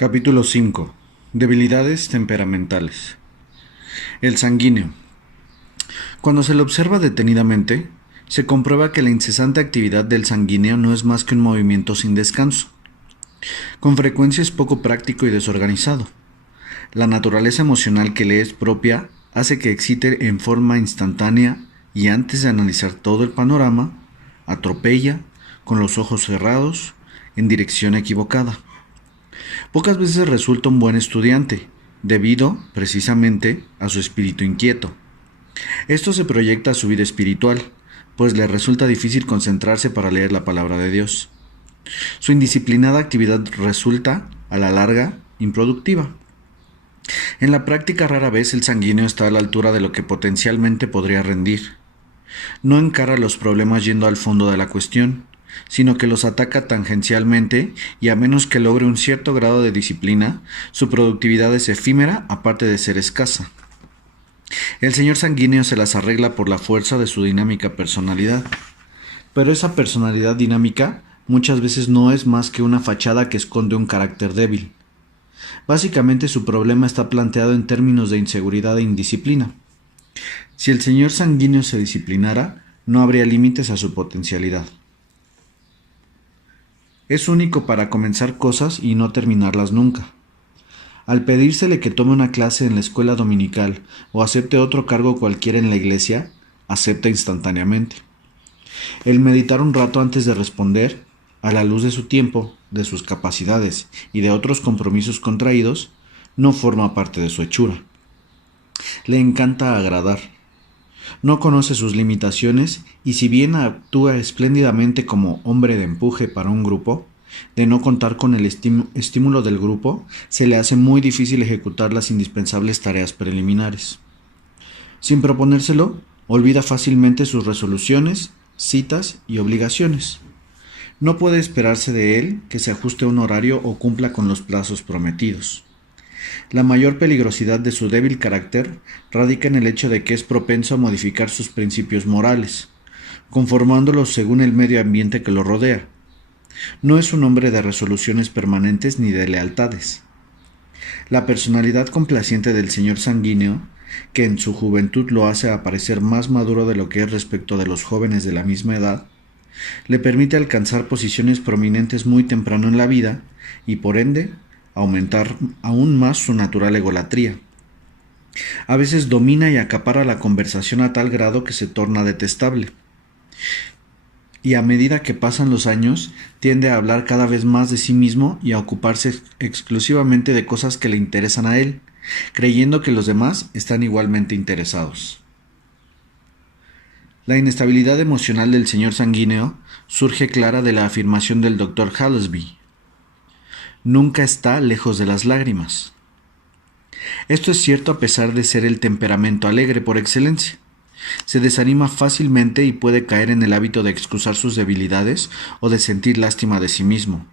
Capítulo 5. Debilidades temperamentales. El sanguíneo. Cuando se lo observa detenidamente, se comprueba que la incesante actividad del sanguíneo no es más que un movimiento sin descanso. Con frecuencia es poco práctico y desorganizado. La naturaleza emocional que le es propia hace que excite en forma instantánea y antes de analizar todo el panorama, atropella, con los ojos cerrados, en dirección equivocada. Pocas veces resulta un buen estudiante, debido, precisamente, a su espíritu inquieto. Esto se proyecta a su vida espiritual, pues le resulta difícil concentrarse para leer la palabra de Dios. Su indisciplinada actividad resulta, a la larga, improductiva. En la práctica rara vez el sanguíneo está a la altura de lo que potencialmente podría rendir. No encara los problemas yendo al fondo de la cuestión, sino que los ataca tangencialmente y a menos que logre un cierto grado de disciplina, su productividad es efímera aparte de ser escasa. El señor sanguíneo se las arregla por la fuerza de su dinámica personalidad, pero esa personalidad dinámica muchas veces no es más que una fachada que esconde un carácter débil. Básicamente su problema está planteado en términos de inseguridad e indisciplina. Si el señor sanguíneo se disciplinara, no habría límites a su potencialidad. Es único para comenzar cosas y no terminarlas nunca. Al pedírsele que tome una clase en la escuela dominical o acepte otro cargo cualquiera en la iglesia, acepta instantáneamente. El meditar un rato antes de responder, a la luz de su tiempo, de sus capacidades y de otros compromisos contraídos, no forma parte de su hechura. Le encanta agradar. No conoce sus limitaciones y si bien actúa espléndidamente como hombre de empuje para un grupo, de no contar con el estímulo del grupo, se le hace muy difícil ejecutar las indispensables tareas preliminares. Sin proponérselo, olvida fácilmente sus resoluciones, citas y obligaciones. No puede esperarse de él que se ajuste a un horario o cumpla con los plazos prometidos. La mayor peligrosidad de su débil carácter radica en el hecho de que es propenso a modificar sus principios morales, conformándolos según el medio ambiente que lo rodea. No es un hombre de resoluciones permanentes ni de lealtades. La personalidad complaciente del señor sanguíneo, que en su juventud lo hace aparecer más maduro de lo que es respecto de los jóvenes de la misma edad, le permite alcanzar posiciones prominentes muy temprano en la vida y por ende aumentar aún más su natural egolatría. A veces domina y acapara la conversación a tal grado que se torna detestable. Y a medida que pasan los años, tiende a hablar cada vez más de sí mismo y a ocuparse exclusivamente de cosas que le interesan a él, creyendo que los demás están igualmente interesados. La inestabilidad emocional del señor sanguíneo surge clara de la afirmación del Dr. Hallesby: nunca está lejos de las lágrimas. Esto es cierto a pesar de ser el temperamento alegre por excelencia. Se desanima fácilmente y puede caer en el hábito de excusar sus debilidades o de sentir lástima de sí mismo.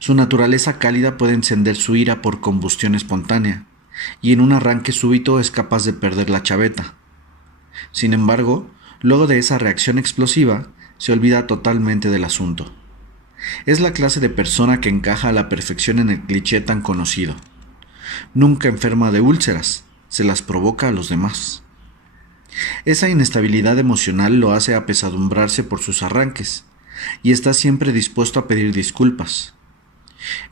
Su naturaleza cálida puede encender su ira por combustión espontánea, y en un arranque súbito es capaz de perder la chaveta. Sin embargo, luego de esa reacción explosiva, se olvida totalmente del asunto. Es la clase de persona que encaja a la perfección en el cliché tan conocido. Nunca enferma de úlceras, se las provoca a los demás. Esa inestabilidad emocional lo hace apesadumbrarse por sus arranques, y está siempre dispuesto a pedir disculpas.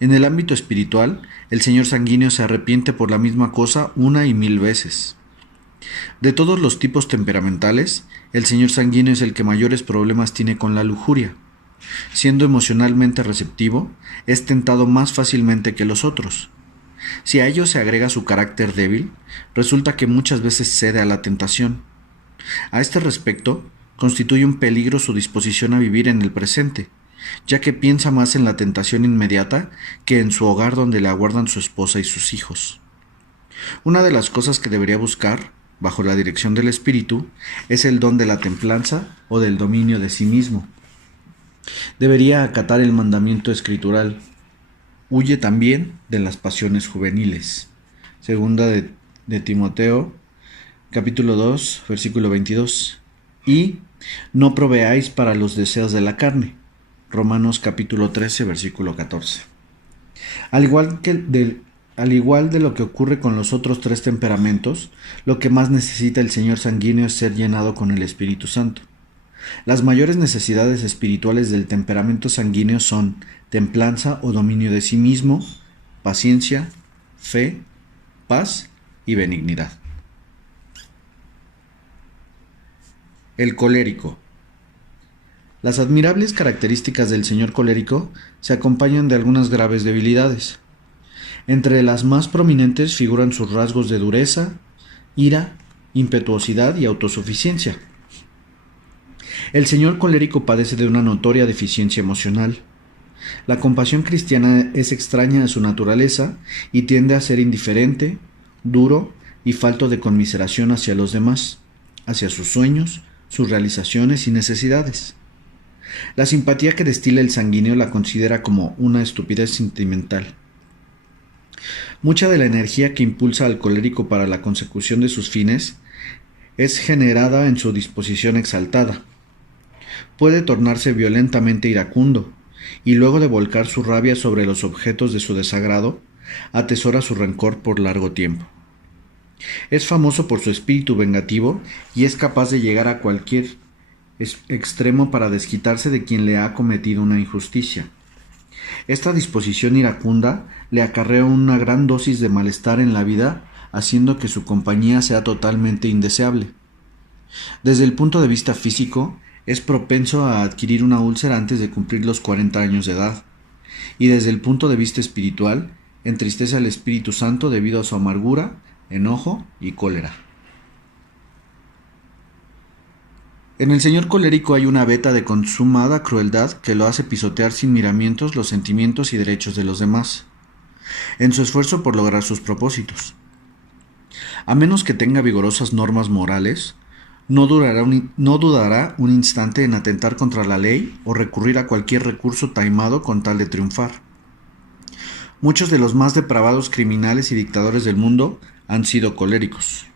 En el ámbito espiritual, el señor sanguíneo se arrepiente por la misma cosa 1 y 1000 veces. De todos los tipos temperamentales, el señor sanguíneo es el que mayores problemas tiene con la lujuria. Siendo emocionalmente receptivo, es tentado más fácilmente que los otros. Si a ello se agrega su carácter débil, resulta que muchas veces cede a la tentación. A este respecto, constituye un peligro su disposición a vivir en el presente, ya que piensa más en la tentación inmediata que en su hogar donde le aguardan su esposa y sus hijos. Una de las cosas que debería buscar, bajo la dirección del espíritu, es el don de la templanza o del dominio de sí mismo. Debería acatar el mandamiento escritural: huye también de las pasiones juveniles. Segunda de Timoteo, capítulo 2, versículo 22. Y no proveáis para los deseos de la carne. Romanos capítulo 13, versículo 14. Al igual al igual de lo que ocurre con los otros tres temperamentos, lo que más necesita el señor sanguíneo es ser llenado con el Espíritu Santo. Las mayores necesidades espirituales del temperamento sanguíneo son templanza o dominio de sí mismo, paciencia, fe, paz y benignidad. El colérico. Las admirables características del señor colérico se acompañan de algunas graves debilidades. Entre las más prominentes figuran sus rasgos de dureza, ira, impetuosidad y autosuficiencia. El señor colérico padece de una notoria deficiencia emocional. La compasión cristiana es extraña a su naturaleza y tiende a ser indiferente, duro y falto de conmiseración hacia los demás, hacia sus sueños, sus realizaciones y necesidades. La simpatía que destila el sanguíneo la considera como una estupidez sentimental. Mucha de la energía que impulsa al colérico para la consecución de sus fines es generada en su disposición exaltada. Puede tornarse violentamente iracundo, y luego de volcar su rabia sobre los objetos de su desagrado, atesora su rencor por largo tiempo. Es famoso por su espíritu vengativo y es capaz de llegar a cualquier extremo para desquitarse de quien le ha cometido una injusticia. Esta disposición iracunda le acarrea una gran dosis de malestar en la vida, haciendo que su compañía sea totalmente indeseable. Desde el punto de vista físico, es propenso a adquirir una úlcera antes de cumplir los 40 años de edad, y desde el punto de vista espiritual, entristece al Espíritu Santo debido a su amargura, enojo y cólera. En el señor colérico hay una veta de consumada crueldad que lo hace pisotear sin miramientos los sentimientos y derechos de los demás, en su esfuerzo por lograr sus propósitos. A menos que tenga vigorosas normas morales, no dudará un instante en atentar contra la ley o recurrir a cualquier recurso taimado con tal de triunfar. Muchos de los más depravados criminales y dictadores del mundo han sido coléricos.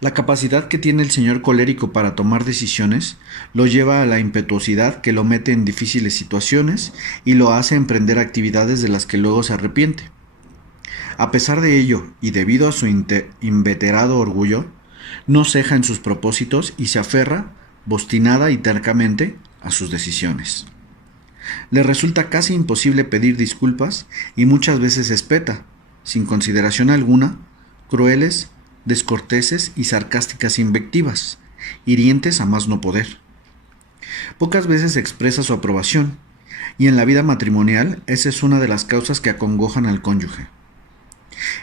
La capacidad que tiene el señor colérico para tomar decisiones lo lleva a la impetuosidad que lo mete en difíciles situaciones y lo hace emprender actividades de las que luego se arrepiente. A pesar de ello, y debido a su inveterado orgullo, no ceja en sus propósitos y se aferra, obstinada y tercamente, a sus decisiones. Le resulta casi imposible pedir disculpas y muchas veces espeta, sin consideración alguna, crueles, descorteses y sarcásticas invectivas, hirientes a más no poder. Pocas veces expresa su aprobación, y en la vida matrimonial esa es una de las causas que acongojan al cónyuge.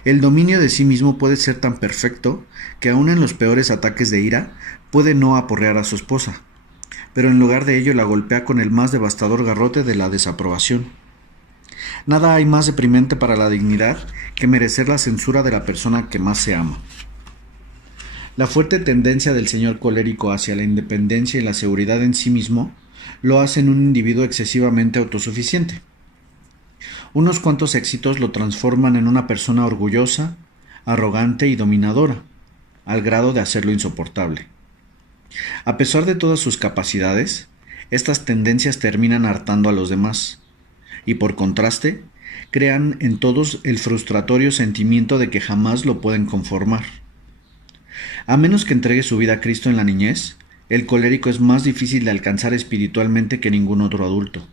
El dominio de sí mismo puede ser tan perfecto que aun en los peores ataques de ira puede no aporrear a su esposa, pero en lugar de ello la golpea con el más devastador garrote de la desaprobación. Nada hay más deprimente para la dignidad que merecer la censura de la persona que más se ama. La fuerte tendencia del señor colérico hacia la independencia y la seguridad en sí mismo lo hacen un individuo excesivamente autosuficiente. Unos cuantos éxitos lo transforman en una persona orgullosa, arrogante y dominadora, al grado de hacerlo insoportable. A pesar de todas sus capacidades, estas tendencias terminan hartando a los demás, y por contraste, crean en todos el frustratorio sentimiento de que jamás lo pueden conformar. A menos que entregue su vida a Cristo en la niñez, el colérico es más difícil de alcanzar espiritualmente que ningún otro adulto.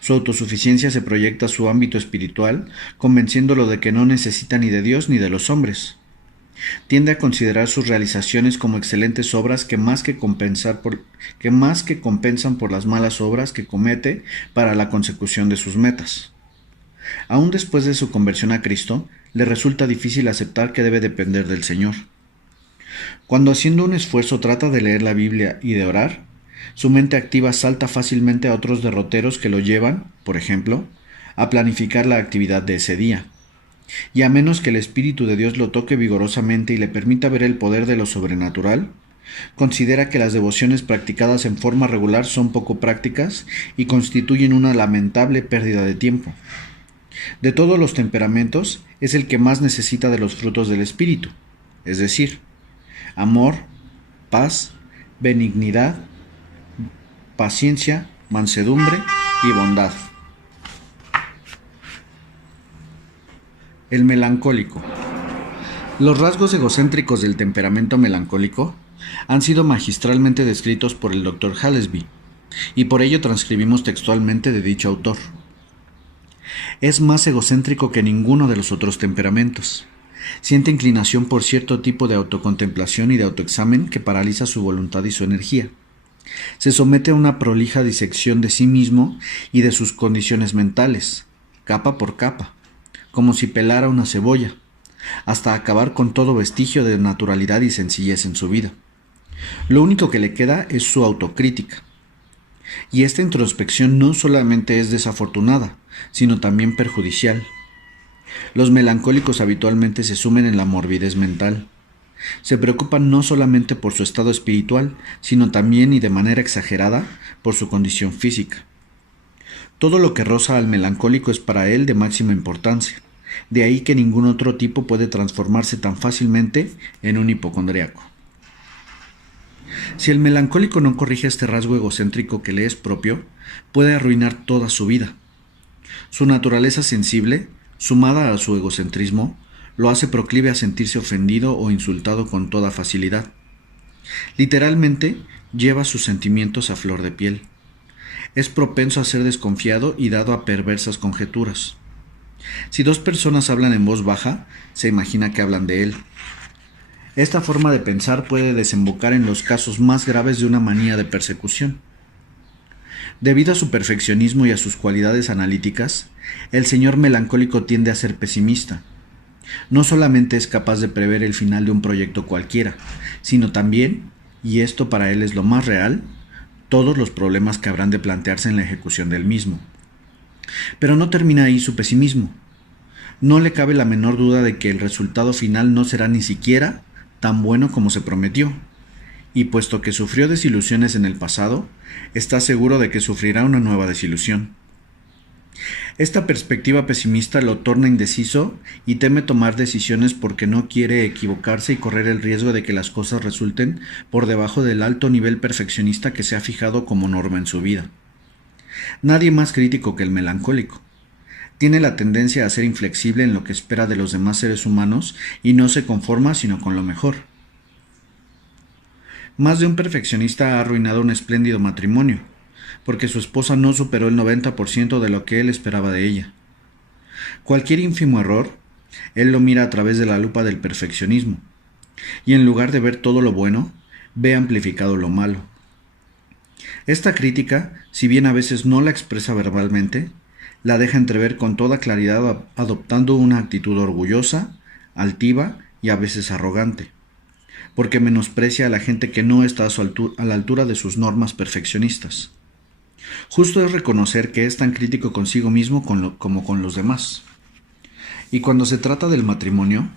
Su autosuficiencia se proyecta a su ámbito espiritual, convenciéndolo de que no necesita ni de Dios ni de los hombres. Tiende a considerar sus realizaciones como excelentes obras que más que compensan por las malas obras que comete para la consecución de sus metas. Aún después de su conversión a Cristo, le resulta difícil aceptar que debe depender del Señor. Cuando haciendo un esfuerzo trata de leer la Biblia y de orar, su mente activa salta fácilmente a otros derroteros que lo llevan, por ejemplo, a planificar la actividad de ese día. Y a menos que el Espíritu de Dios lo toque vigorosamente y le permita ver el poder de lo sobrenatural, considera que las devociones practicadas en forma regular son poco prácticas y constituyen una lamentable pérdida de tiempo. De todos los temperamentos, es el que más necesita de los frutos del Espíritu, es decir, amor, paz, benignidad, paciencia, mansedumbre y bondad. El melancólico. Los rasgos egocéntricos del temperamento melancólico han sido magistralmente descritos por el Dr. Hallesby, y por ello transcribimos textualmente de dicho autor. Es más egocéntrico que ninguno de los otros temperamentos. Siente inclinación por cierto tipo de autocontemplación y de autoexamen que paraliza su voluntad y su energía. Se somete a una prolija disección de sí mismo y de sus condiciones mentales, capa por capa, como si pelara una cebolla, hasta acabar con todo vestigio de naturalidad y sencillez en su vida. Lo único que le queda es su autocrítica. Y esta introspección no solamente es desafortunada, sino también perjudicial. Los melancólicos habitualmente se sumen en la morbidez mental. Se preocupan no solamente por su estado espiritual, sino también y de manera exagerada por su condición física. Todo lo que roza al melancólico es para él de máxima importancia. De ahí que ningún otro tipo puede transformarse tan fácilmente en un hipocondríaco. Si el melancólico no corrige este rasgo egocéntrico que le es propio, puede arruinar toda su vida. Su naturaleza sensible, sumada a su egocentrismo, lo hace proclive a sentirse ofendido o insultado con toda facilidad. Literalmente, lleva sus sentimientos a flor de piel. Es propenso a ser desconfiado y dado a perversas conjeturas. Si dos personas hablan en voz baja, se imagina que hablan de él. Esta forma de pensar puede desembocar en los casos más graves de una manía de persecución. Debido a su perfeccionismo y a sus cualidades analíticas, el señor melancólico tiende a ser pesimista. No solamente es capaz de prever el final de un proyecto cualquiera, sino también, y esto para él es lo más real, todos los problemas que habrán de plantearse en la ejecución del mismo. Pero no termina ahí su pesimismo. No le cabe la menor duda de que el resultado final no será ni siquiera tan bueno como se prometió, y puesto que sufrió desilusiones en el pasado, está seguro de que sufrirá una nueva desilusión. Esta perspectiva pesimista lo torna indeciso y teme tomar decisiones porque no quiere equivocarse y correr el riesgo de que las cosas resulten por debajo del alto nivel perfeccionista que se ha fijado como norma en su vida. Nadie más crítico que el melancólico. Tiene la tendencia a ser inflexible en lo que espera de los demás seres humanos y no se conforma sino con lo mejor. Más de un perfeccionista ha arruinado un espléndido matrimonio, porque su esposa no superó el 90% de lo que él esperaba de ella. Cualquier ínfimo error, él lo mira a través de la lupa del perfeccionismo, y en lugar de ver todo lo bueno, ve amplificado lo malo. Esta crítica, si bien a veces no la expresa verbalmente, la deja entrever con toda claridad adoptando una actitud orgullosa, altiva y a veces arrogante, porque menosprecia a la gente que no está a la altura de sus normas perfeccionistas. Justo es reconocer que es tan crítico consigo mismo como con los demás. Y cuando se trata del matrimonio,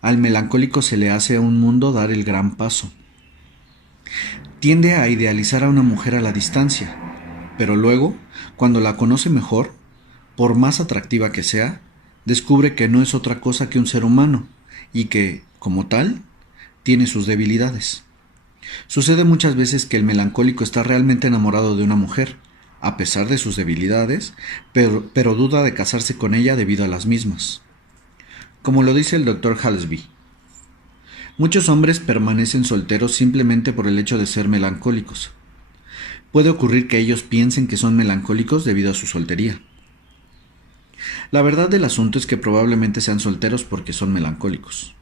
al melancólico se le hace a un mundo dar el gran paso. Tiende a idealizar a una mujer a la distancia, pero luego, cuando la conoce mejor, por más atractiva que sea, descubre que no es otra cosa que un ser humano y que, como tal, tiene sus debilidades. Sucede muchas veces que el melancólico está realmente enamorado de una mujer, a pesar de sus debilidades, pero duda de casarse con ella debido a las mismas. Como lo dice el Dr. Hallesby, muchos hombres permanecen solteros simplemente por el hecho de ser melancólicos. Puede ocurrir que ellos piensen que son melancólicos debido a su soltería. La verdad del asunto es que probablemente sean solteros porque son melancólicos.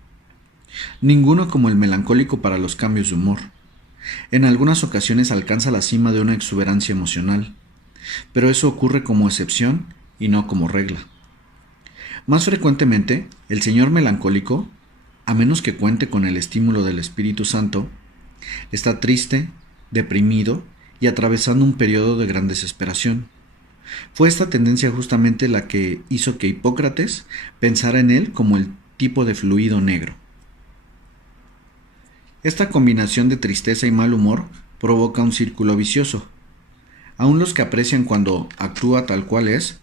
Ninguno como el melancólico para los cambios de humor. En algunas ocasiones alcanza la cima de una exuberancia emocional, pero eso ocurre como excepción y no como regla. Más frecuentemente, el señor melancólico, a menos que cuente con el estímulo del Espíritu Santo, está triste, deprimido y atravesando un periodo de gran desesperación. Fue esta tendencia justamente la que hizo que Hipócrates pensara en él como el tipo de fluido negro. Esta combinación de tristeza y mal humor provoca un círculo vicioso. Aun los que aprecian cuando actúa tal cual es,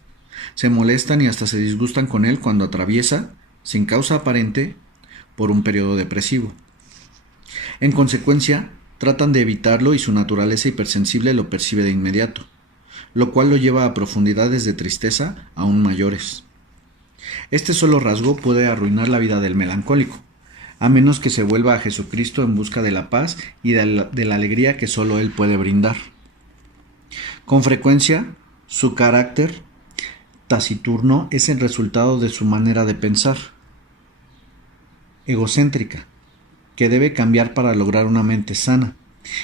se molestan y hasta se disgustan con él cuando atraviesa, sin causa aparente, por un periodo depresivo. En consecuencia, tratan de evitarlo y su naturaleza hipersensible lo percibe de inmediato, lo cual lo lleva a profundidades de tristeza aún mayores. Este solo rasgo puede arruinar la vida del melancólico, a menos que se vuelva a Jesucristo en busca de la paz y de la alegría que solo Él puede brindar. Con frecuencia, su carácter taciturno es el resultado de su manera de pensar, egocéntrica, que debe cambiar para lograr una mente sana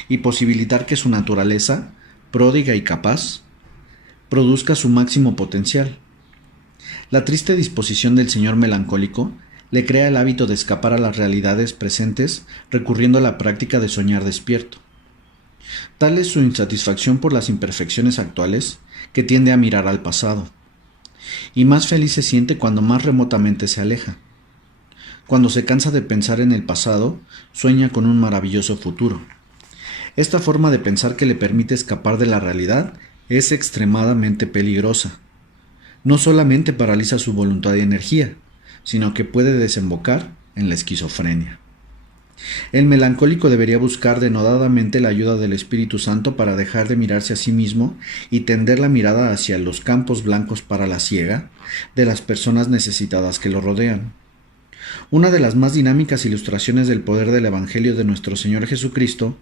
y posibilitar que su naturaleza, pródiga y capaz, produzca su máximo potencial. La triste disposición del señor melancólico le crea el hábito de escapar a las realidades presentes recurriendo a la práctica de soñar despierto. Tal es su insatisfacción por las imperfecciones actuales que tiende a mirar al pasado, y más feliz se siente cuando más remotamente se aleja. Cuando se cansa de pensar en el pasado, sueña con un maravilloso futuro. Esta forma de pensar que le permite escapar de la realidad es extremadamente peligrosa. No solamente paraliza su voluntad y energía, sino que puede desembocar en la esquizofrenia. El melancólico debería buscar denodadamente la ayuda del Espíritu Santo para dejar de mirarse a sí mismo y tender la mirada hacia los campos blancos para la siega de las personas necesitadas que lo rodean. Una de las más dinámicas ilustraciones del poder del Evangelio de nuestro Señor Jesucristo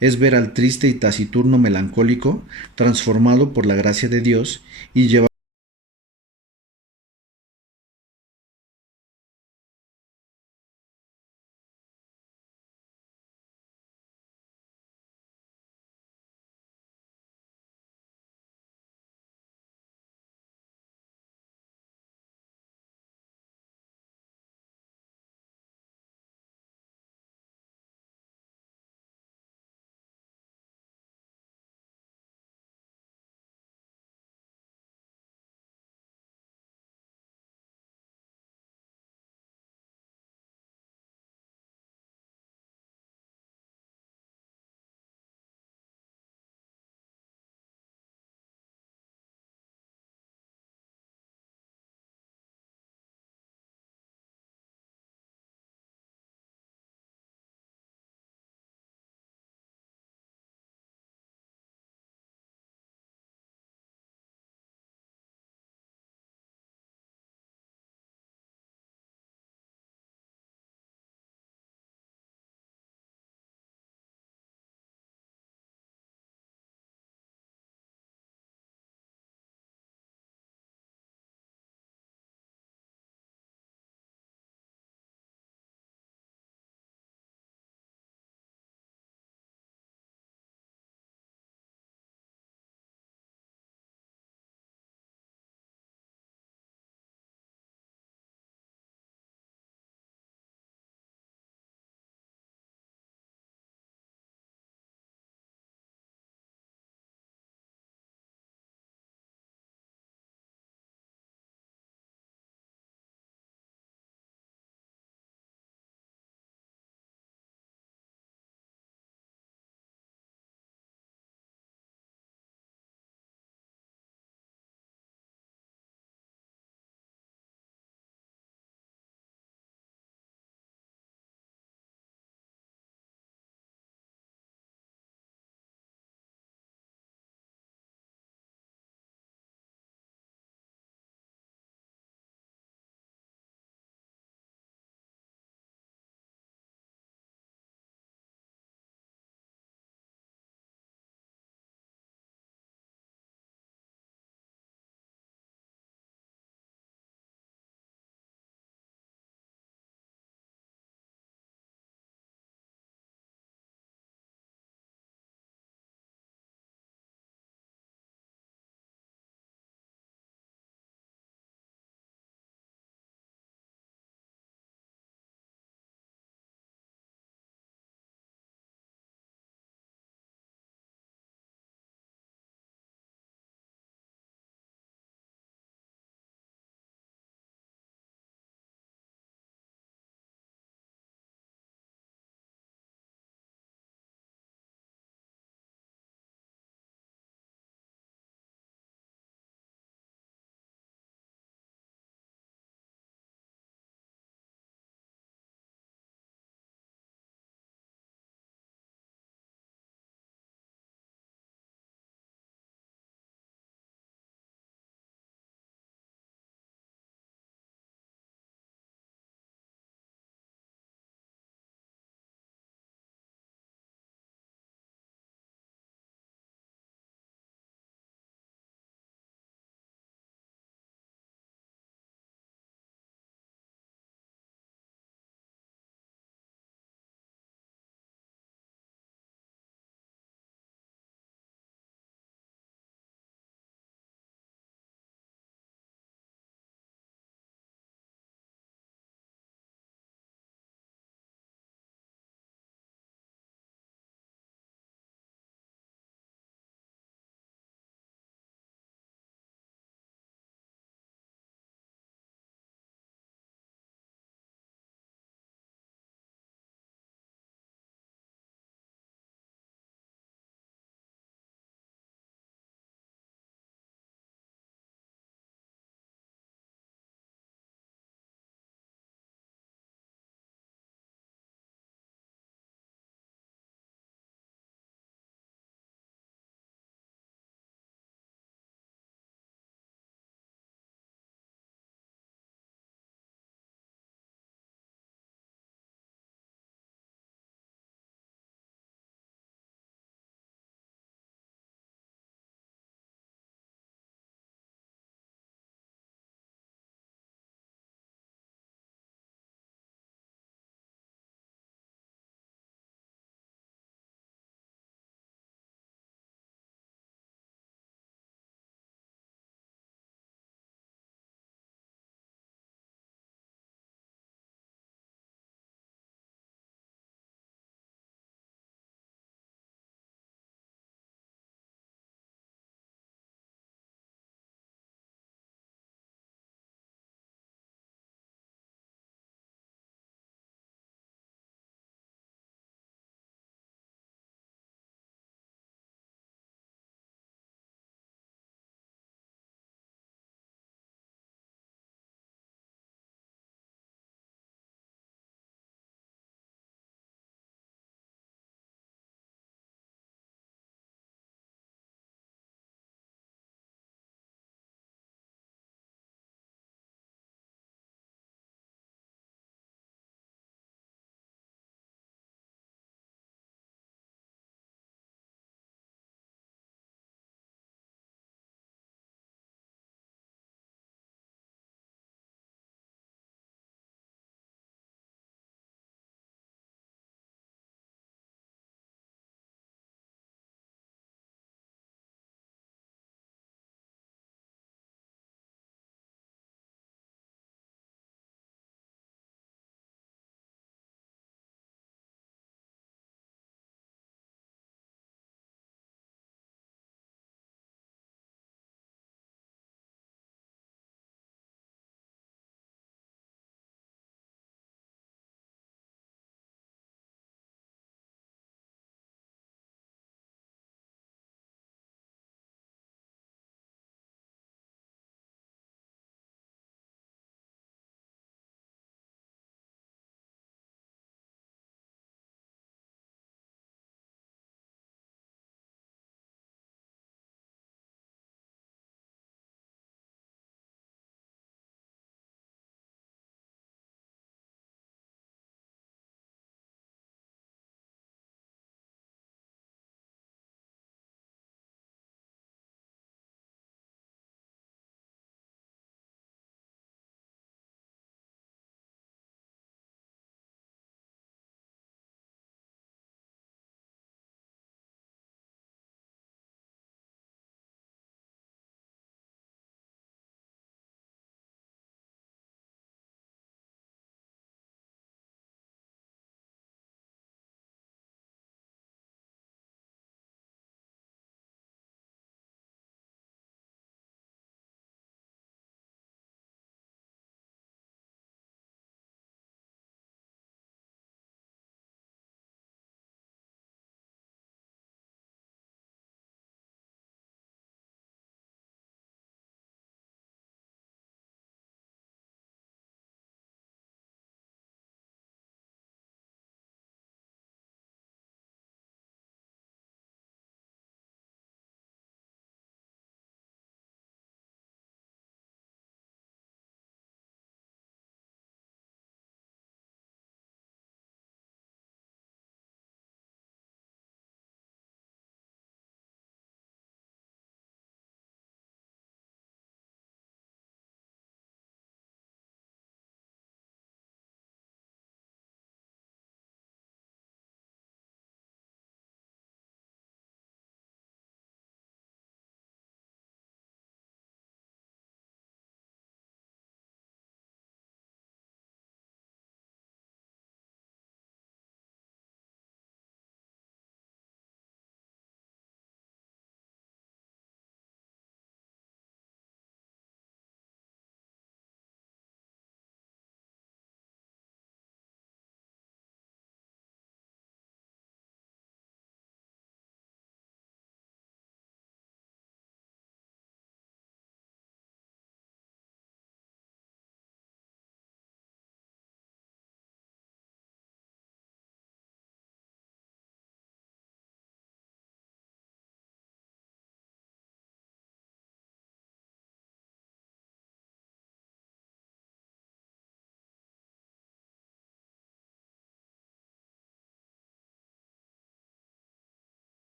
es ver al triste y taciturno melancólico transformado por la gracia de Dios y llevado